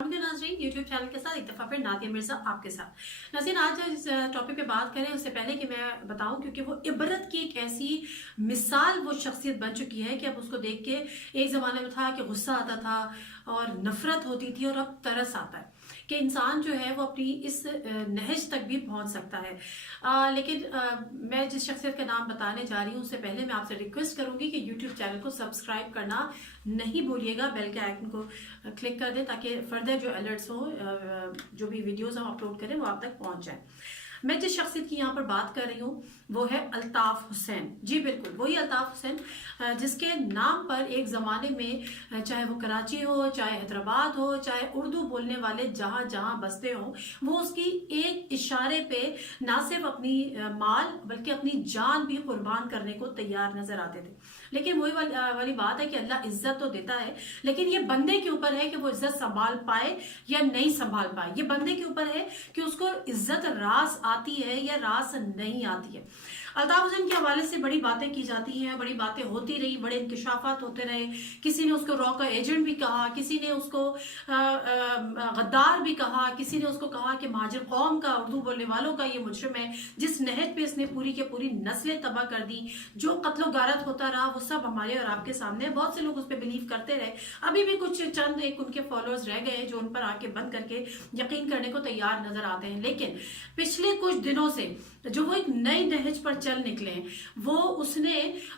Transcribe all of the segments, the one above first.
नाज़रीन YouTube channel के साथ एक दफ़ा फिर नादिया मिर्ज़ा आपके साथ। नाज़रीन आज इस टॉपिक पे बात करें उससे पहले कि मैं बताऊं, क्योंकि वो इबरत की एक ऐसी मिसाल वो शख्सियत बन चुकी है कि अब उसको देख के एक ज़माने में था कि गुस्सा आता था और नफ़रत होती थी, और अब तरस आता है कि इंसान जो है वो अपनी इस नहज तक भी पहुंच सकता है। लेकिन मैं जिस शख्सियत का नाम बताने जा रही हूँ उससे पहले मैं आपसे रिक्वेस्ट करूंगी कि यूट्यूब चैनल को सब्सक्राइब करना नहीं भूलिएगा, बेल के आइकन को क्लिक कर दें ताकि फर्दर जो अलर्ट्स हो, जो भी वीडियोस हम अपलोड करें वो आप तक पहुंच जाए। मैं जिस शख्सियत की यहाँ पर बात कर रही हूँ वो है अल्ताफ हुसैन। जी बिल्कुल वही अल्ताफ हुसैन जिसके नाम पर एक ज़माने में चाहे वो कराची हो, चाहे हैदराबाद हो, चाहे उर्दू बोलने वाले जहाँ जहाँ बसते हों, वो उसकी एक इशारे पे ना सिर्फ अपनी माल बल्कि अपनी जान भी कुर्बान करने को तैयार नजर आते थे। लेकिन वही वाली बात है कि अल्लाह इज्जत तो देता है, लेकिन ये बंदे के ऊपर है कि वो इज्जत संभाल पाए या नहीं संभाल पाए। ये बंदे के ऊपर है कि उसको इज्जत रास आती है या रास नहीं आती है। अल्ताफ हुसैन के हवाले से बड़ी बातें की जाती हैं, बड़ी बातें होती रही, बड़े इंकशाफात होते रहे। किसी ने उसको रॉ का एजेंट भी कहा, किसी ने उसको गद्दार भी कहा, किसी ने उसको कहा कि महाजिर कौम का, उर्दू बोलने वालों का ये मुजरिम है जिस नहज पे इसने पूरी के पूरी नस्लें तबाह कर दी। जो कत्लो गारत होता रहा वो सब हमारे और आपके सामने। बहुत से लोग उस पर बिलीव करते रहे, अभी भी कुछ चंद एक उनके फॉलोअर्स रह गए जो उन पर आके बंद करके यकीन करने को तैयार नजर आते हैं। लेकिन पिछले कुछ दिनों से जो वो एक नई नहज पर चल निकले, वो उसने,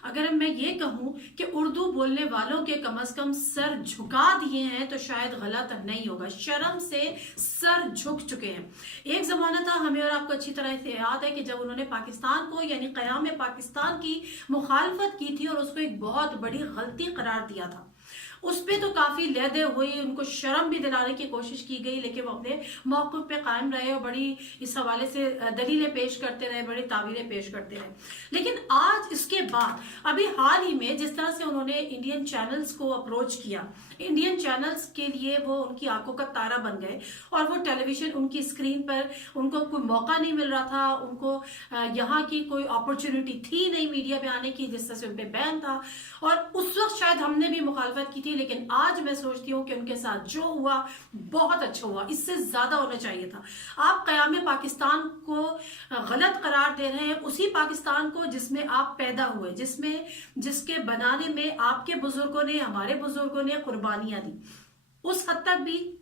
अगर मैं ये कहूं कि उर्दू बोलने वालों के कम से कम सर झुका दिए हैं तो शायद गलत नहीं होगा। शर्म से सर झुक चुके हैं। एक जमाना था, हमें और आपको अच्छी तरह से याद है कि जब उन्होंने पाकिस्तान को यानी क़याम पाकिस्तान की मुखालफत की थी और उसको एक बहुत बड़ी गलती करार दिया था। उस पर तो काफी लहदे हुई, उनको शर्म भी दिलाने की कोशिश की गई, लेकिन वो अपने मौक़िफ़ पे कायम रहे और बड़ी इस हवाले से दलीलें पेश करते रहे, बड़ी तावीलें पेश करते रहे। लेकिन आज इसके बाद अभी हाल ही में जिस तरह से उन्होंने इंडियन चैनल्स को अप्रोच किया, इंडियन चैनल्स के लिए वो उनकी आंखों का तारा बन गए और वो टेलीविजन उनकी स्क्रीन पर उनको कोई मौका नहीं मिल रहा था, उनको यहाँ की कोई अपॉर्चुनिटी थी नहीं मीडिया पे आने की, जिस तरह से उन पर बैन था। और उस वक्त शायद हमने भी मुखालफत की थी, लेकिन आज मैं सोचती हूँ कि उनके साथ जो हुआ बहुत अच्छा हुआ, इससे ज्यादा होना चाहिए था। आप क़याम पाकिस्तान को गलत करार दे रहे हैं, उसी पाकिस्तान को जिसमें आप पैदा हुए, जिसके बनाने में आपके बुजुर्गों ने, हमारे बुजुर्गों ने कुर्बानियां दी। उस हद तक भी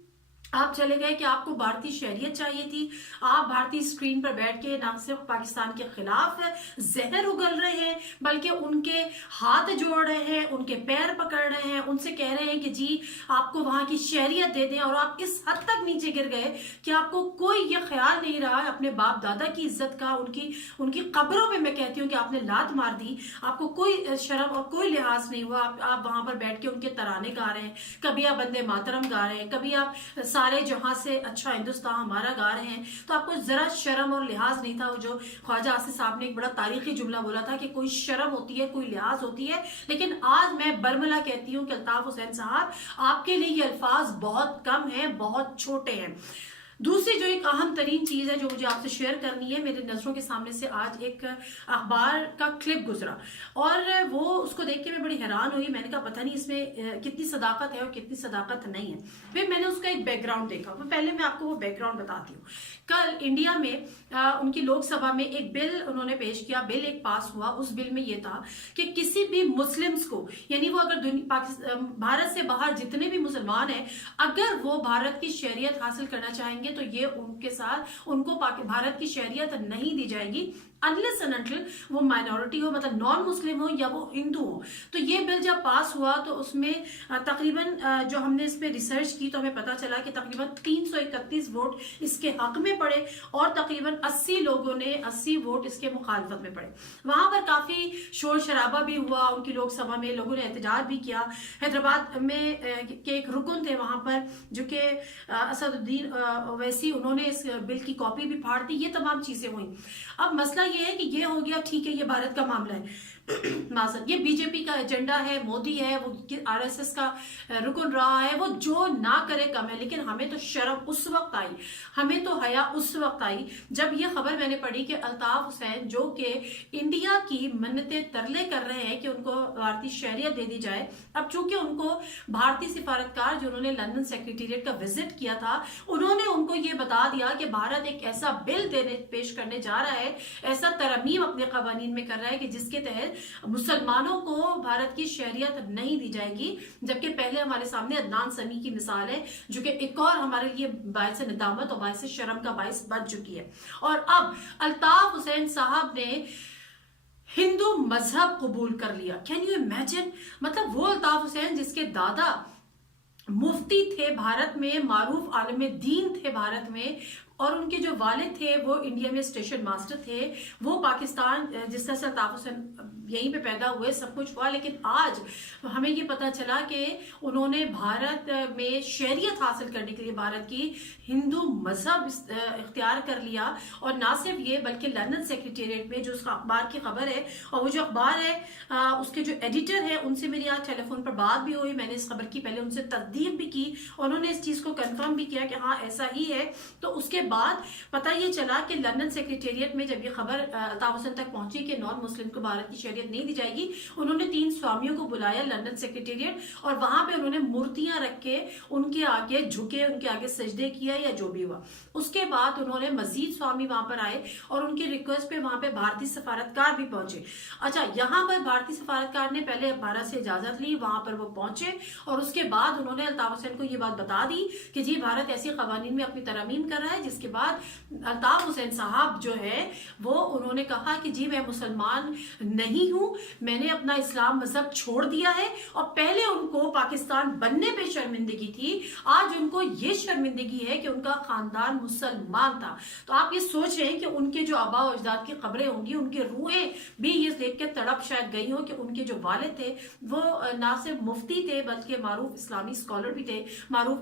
आप चले गए कि आपको भारतीय शहरियत चाहिए थी। आप भारतीय स्क्रीन पर बैठ के ना सिर्फ पाकिस्तान के खिलाफ जहर उगल रहे हैं, बल्कि उनके हाथ जोड़ रहे हैं, उनके पैर पकड़ रहे हैं, उनसे कह रहे हैं कि जी आपको वहां की शहरियत दे दें। और आप इस हद तक नीचे गिर गए कि आपको कोई ये ख्याल नहीं रहा अपने बाप दादा की इज्जत का। उनकी कब्रों में मैं कहती हूँ कि आपने लात मार दी, आपको कोई शर्म और कोई लिहाज नहीं हुआ। आप वहां पर बैठ के उनके तराने गा रहे हैं, कभी आप वंदे मातरम गा रहे हैं, कभी आप सारे जहां से अच्छा हिंदुस्तान हमारा गा रहे हैं। तो आपको जरा शर्म और लिहाज नहीं था। वो जो ख्वाजा आसिफ साहब ने एक बड़ा तारीखी जुमला बोला था कि कोई शर्म होती है, कोई लिहाज होती है। लेकिन आज मैं बरमला कहती हूँ कि अल्ताफ हुसैन साहब, आपके लिए ये अल्फाज बहुत कम है, बहुत छोटे हैं। दूसरी जो एक अहम तरीन चीज है जो मुझे आपसे शेयर करनी है, मेरे नजरों के सामने से आज एक अखबार का क्लिप गुजरा और वो उसको देख के मैं बड़ी हैरान हुई। मैंने कहा पता नहीं इसमें कितनी सदाकत है और कितनी सदाकत नहीं है। फिर मैंने उसका एक बैकग्राउंड देखा। तो पहले मैं आपको वो बैकग्राउंड बताती हूँ। कल इंडिया में उनकी लोकसभा में एक बिल उन्होंने पेश किया, बिल एक पास हुआ। उस बिल में ये था कि किसी भी मुस्लिम्स को, यानी वो अगर भारत से बाहर जितने भी मुसलमान हैं, अगर वो भारत की शहरियत हासिल करना चाहेंगे तो ये उनके साथ उनको भारत की शहरियत नहीं दी जाएगी अनलेस एंड अनटिल वो माइनॉरिटी हो, मतलब नॉन मुस्लिम हो या वो हिंदू हो। तो ये बिल जब पास हुआ तो उसमें तकरीबन जो हमने इस पे रिसर्च की तो हमें पता चला कि तकरीबन 331 वोट इसके हक में पड़े और तकरीबन 80 लोगों ने 80 वोट इसके मुखालफत में पड़े। वहां पर काफी शोर शराबा भी हुआ, उनकी लोकसभा में लोगों ने एहतजाज भी किया। हैदराबाद में के एक रुकन थे वहां पर जो कि असदुद्दीन ओवैसी, उन्होंने इस बिल की कॉपी भी फाड़ दी। ये तमाम चीजें हुई। अब मसला ये है कि ये हो गया, ठीक है, ये भारत का मामला है, ये बीजेपी का एजेंडा है, मोदी है, वो आरएसएस का रुकन रहा है, वो जो ना करे कम है। लेकिन हमें तो शर्म उस वक्त आई, हमें तो हया उस वक्त आई जब ये खबर मैंने पढ़ी कि अल्ताफ हुसैन जो कि इंडिया की मन्नतें तरले कर रहे हैं कि उनको भारतीय शहरियत दे दी जाए, अब चूंकि उनको भारतीय सिफारतकार जो उन्होंने लंदन सेक्रेटेरिएट का विजिट किया था, उन्होंने उनको ये बता दिया कि भारत एक ऐसा बिल पेश करने जा रहा है, ऐसा तरमीम अपने कवानीन में कर रहा है कि जिसके तहत मुसलमानों को भारत की शहरियत नहीं दी जाएगी। जबकि पहले हमारे सामने अदनान समी की मिसाल है जो कि एक और हमारे लिए बायस निदामत और बायस शर्म का बायस बन चुकी है। और अब अल्ताफ हुसैन साहब ने हिंदू मजहब कबूल कर लिया। Can you imagine? मतलब वो अल्ताफ हुसैन जिसके दादा मुफ्ती थे भारत में, मारूफ आलम दीन थे भारत में, और उनके जो वालिद थे वो इंडिया में स्टेशन मास्टर थे, वो पाकिस्तान जिस तरह से अल्ताफ हुसैन यहीं पे पैदा हुए, सब कुछ हुआ, लेकिन आज हमें ये पता चला कि उन्होंने भारत में शहरियत हासिल करने के लिए भारत की हिंदू मजहब इख्तियार कर लिया। और ना सिर्फ ये बल्कि लंदन सेक्रेटेरिएट में जो उसका अखबार की खबर है, और वो जो अखबार है उसके जो एडिटर है उनसे मेरी आज टेलीफोन पर बात भी हुई, मैंने इस खबर की पहले उनसे तस्दीक भी की, उन्होंने इस चीज को कंफर्म भी किया कि हाँ ऐसा ही है। तो उसके बाद पता ये चला कि लंदन सेक्रेटेरिएट में जब ये खबर अल्ताफ हुसैन तक पहुंची कि नॉन मुस्लिम को भारत की शहरियत नहीं दी जाएगी, उन्होंने 3 स्वामियों को बुलाया लंदन सेक्रेटेरिएट, और वहां पे उन्होंने मूर्तियां रख के उनके आगे झुके, उनके आगे सजदे किया या जो भी हुआ। उसके बाद उन्होंने मजीद स्वामी वहां पर आए और उनकी रिक्वेस्ट पे वहां पे भारतीय सफारतकार भी पहुंचे। अच्छा, यहाँ पर भारतीय सफारतकार ने पहले भारत से इजाजत ली, वहां पर वो पहुंचे और उसके बाद उन्होंने अल्ताफ हुसैन को ये बात बता दी कि जी भारत ऐसी कवानीन में अपनी तरमीम कर रहा है। जिसके बाद अल्ताफ हुसैन साहब जो है वो उन्होंने कहा कि जी मैं मुसलमान नहीं हूं, मैंने अपना इस्लाम मजहब छोड़ दिया है, और पहले उनको पाकिस्तान बनने पे शर्मिंदगी थी, आज उनको ये शर्मिंदगी है कि उनका खानदान मुसलमान था। तो आप ये सोच रहे हैं कि उनके जो आबा और अजदाद की खबरें होंगी, उनकी रूहें भी ये देख के तड़प शायद गई हो कि उनके जो वालिद थे वो ना सिर्फ मुफ्ती थे बल्कि मारूफ इस्लामी स्कॉलर भी थे, मारूफ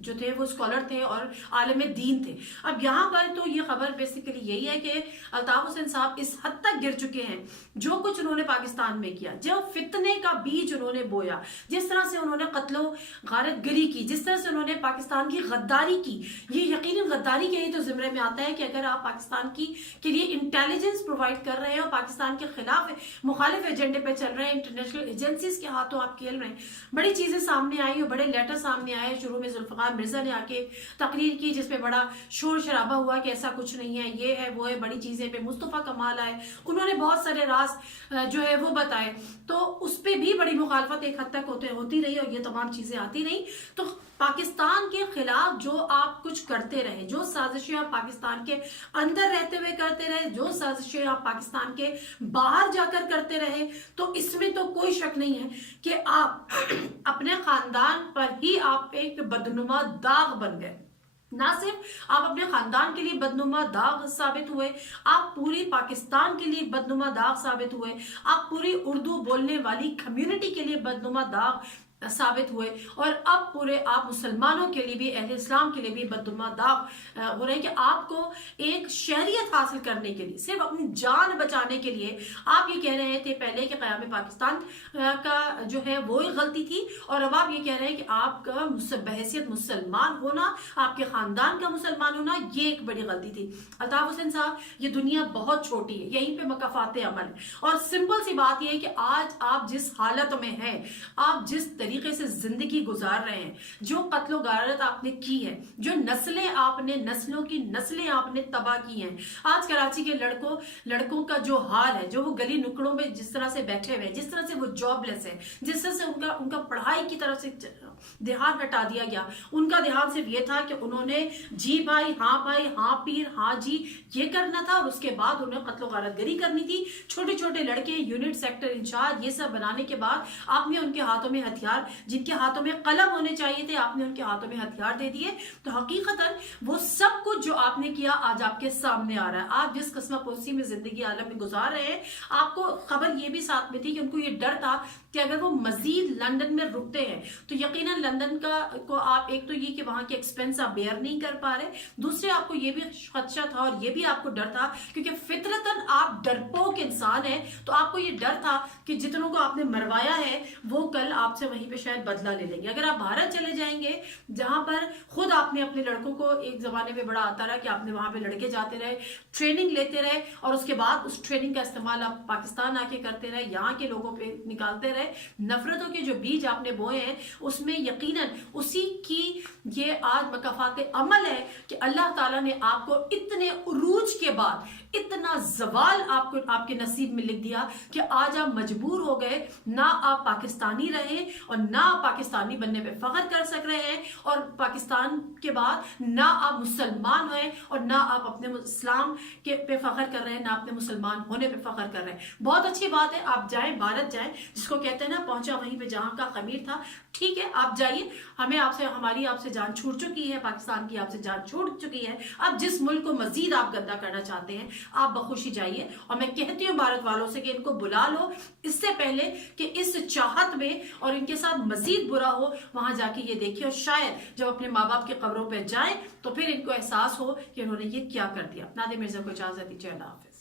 जो थे वो स्कॉलर थे और आलम दीन थे। अब यहाँ पर तो ये खबर बेसिकली यही है कि अल्ताफ हुसैन साहब इस हद तक गिर चुके हैं, जो कुछ उन्होंने पाकिस्तान में किया, जो फितने का बीज उन्होंने बोया, जिस तरह से उन्होंने कत्लो गारत गिरी की, जिस तरह से उन्होंने पाकिस्तान की गद्दारी की। ये यकीनन गद्दारी के ही तो जिम्मे में आता है कि अगर आप पाकिस्तान की के लिए इंटेलिजेंस प्रोवाइड कर रहे हैं और पाकिस्तान के खिलाफ मुखालिफ एजेंडे पे चल रहे हैं, इंटरनेशनल एजेंसीज के हाथों आप खेल रहे हैं। बड़ी चीजें सामने आई और बड़े लेटर सामने आए। शुरू में जुल्फकार मिर्जा ने आके तकरीर की जिसमें बड़ा शोर शराबा हुआ कि ऐसा कुछ नहीं है, ये है वो है, बड़ी चीजें पे मुस्तफा कमाल आए, उन्होंने बहुत सारे राज जो है वो बताए, तो उस पर भी बड़ी मुखालफत एक हद तक होती रही और ये तमाम चीजें आती रही। तो पाकिस्तान के खिलाफ जो आप कुछ करते रहे, जो साजिशें आप पाकिस्तान के अंदर रहते हुए करते रहे, जो साजिशें आप पाकिस्तान के बाहर जाकर करते रहे, तो इसमें तो कोई शक नहीं है कि आप अपने खानदान पर ही आप एक बदनुमा दाग बन गए। ना सिर्फ आप अपने खानदान के लिए बदनुमा दाग साबित हुए, आप पूरी पाकिस्तान के लिए बदनुमा दाग साबित हुए, आप पूरी उर्दू बोलने वाली कम्युनिटी के लिए बदनुमा दाग साबित हुए, और अब पूरे आप मुसलमानों के लिए भी, अहले इस्लाम के लिए भी बदनुमा दाग हो रहे हैं कि आपको एक शहरियत हासिल करने के लिए, सिर्फ अपनी जान बचाने के लिए आप ये कह रहे थे पहले कि क़याम पाकिस्तान का जो है वो ही गलती थी, और अब आप ये कह रहे हैं कि आपका बहैसियत मुसलमान होना, आपके खानदान का मुसलमान होना, ये एक बड़ी गलती थी। अल्ताफ हुसैन साहब, ये दुनिया बहुत छोटी है, यहीं पे मकाफात अमल है, और सिंपल सी बात यह है कि आज आप जिस हालत में हैं, आप जिस तरीके से जिंदगी गुजार रहे हैं, जो कत्लो गारत आपने की है, जो नस्लों की नस्लें आपने तबाह की हैं, आज कराची के लड़कों का जो हाल है, जो वो गली नुकड़ों में जिस तरह से बैठे हुए हैं, जिस तरह से वो जॉबलेस है, जिस तरह से उनका पढ़ाई की तरफ से ध्यान हटा दिया गया, उनका ध्यान सिर्फ ये था कि उन्होंने जी भाई, हाँ पीर, हाँ जी ये करना था, और उसके बाद उन्हें कत्लो गारतगरी करनी थी। छोटे छोटे लड़के यूनिट सेक्टर इंचार्ज ये सब बनाने के बाद आपने उनके हाथों में हथियार, जिनके हाथों में कलम होने चाहिए थे, आपने उनके हाथों में हथियार दे दिए। तो हकीकतन वो सब कुछ जो आपने किया आज आपके सामने आ रहा है। आप जिस कस्मापोशी में जिंदगी आलम में गुजार रहे हैं, आपको खबर ये भी साथ में थी कि उनको ये डर था कि अगर वो मजीद लंदन में रुकते हैं तो यकीनन लंदन को आप, एक तो ये कि वहां के एक्सपेंस आप बेयर नहीं कर पा रहे, दूसरे आपको ये भी खदशा था और ये भी आपको डर था क्योंकि फितरतन आप डरपोक इंसान हैं, तो आपको ये डर था कि जितनों को आपने मरवाया है वो कल आपसे वहीं पे शायद बदला ले लेंगे। अगर आप भारत चले जाएंगे जहां पर खुद आपने अपने लड़कों को, एक जमाने में बड़ा आता रहा कि आपने वहां पे लड़के जाते रहे, ट्रेनिंग लेते रहे और उसके बाद उस ट्रेनिंग का इस्तेमाल आप पाकिस्तान आके करते रहे, यहाँ के लोगों पे निकालते रहे, नफरतों के जो बीज आपने बोए हैं उसमें यकीनन उसी की ये आज मकाफात अमल है कि अल्लाह ताला ने आपको इतने उरूज के बाद इतना जवाल आपको आपके नसीब में लिख दिया कि आज आप मजबूर हो गए, ना आप पाकिस्तानी रहे और ना आप पाकिस्तानी बनने पे फख्र कर सक रहे हैं, और पाकिस्तान के बाद ना आप मुसलमान हुए और ना आप अपने इस्लाम के पे फख्र कर रहे हैं, ना अपने मुसलमान होने पे फख्र कर रहे हैं। बहुत अच्छी बात है, आप जाएं, भारत जाएं, जिसको कहते हैं ना पहुंचा वहीं पे जहां का खमीर था। ठीक है, आप जाइए, हमें आपसे, हमारी आपसे जान छूट चुकी है, पाकिस्तान की आपसे जान छूट चुकी है। अब जिस मुल्क को मजीद आप गंदा करना चाहते हैं आप बखुशी जाइए, और मैं कहती हूँ भारत वालों से कि इनको बुला लो इससे पहले कि इस चाहत में और इनके साथ मजीद बुरा हो। वहां जाके ये देखिए और शायद जब अपने माँ बाप के कब्रों पर जाए तो फिर इनको एहसास हो कि उन्होंने ये क्या कर दिया। नादिर मिर्जा को इजाजत दीजिए, अल्लाह हाफिज।